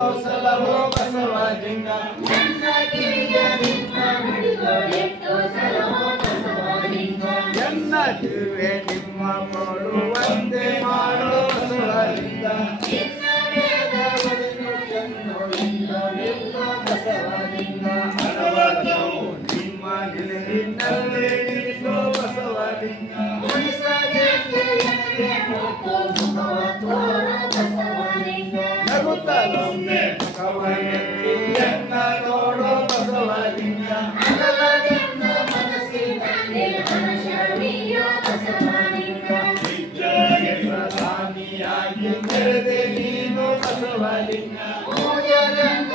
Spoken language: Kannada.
ಸಲಹೋ ಬಸವಲಿಂಗ ನನ್ನ ಕಿವಿಯ ನಿನ್ನ ನುಡಿದು ಎಟ್ಟು ಸಲಹೋ ಬಸವಲಿಂಗ ಎನ್ನ ಕಿವಿಯ ನಿಮ್ಮ ಕೊಡುವಂತೆ ಮಾಡೋ ಬಸವಲಿಂಗ ನಿನ್ನ ವೇದವನ್ನು ಚೆನ್ನು ಇಲ್ಲೋ ನಿಲ್ಲೋ ಬಸವಲಿಂಗ ಅನವರತವು ನಿಮ್ಮ ನಿಲುವಿನಲ್ಲಿ ನಿಲ್ಲಿಸೋ ಬಸವಲಿಂಗ ಉಳಿಸದೇಕೆ ಎನಗೆ ಮುತ್ತು ಮುಖವ ತೋರೋ ಬಸವಲಿಂಗ ನಗುತ್ತಲೊಮ್ಮೆ ಮುಖವ ಎತ್ತಿ ಎನ್ನ ನೋಡೋ ಬಸವಲಿಂಗ ಅಗಲಗೆಂದ ಮನಸ್ಸಿನಲ್ಲಿ ಹರ್ಷವೀಯೋ ಬಸವಲಿಂಗ ವಿದ್ಯೆಗೆ ಪ್ರಧಾನಿಯಾಗಿ ಮೆರೆದೆ ನೀನು ಬಸವಲಿಂಗ ಪೂಜೆಗಂಗ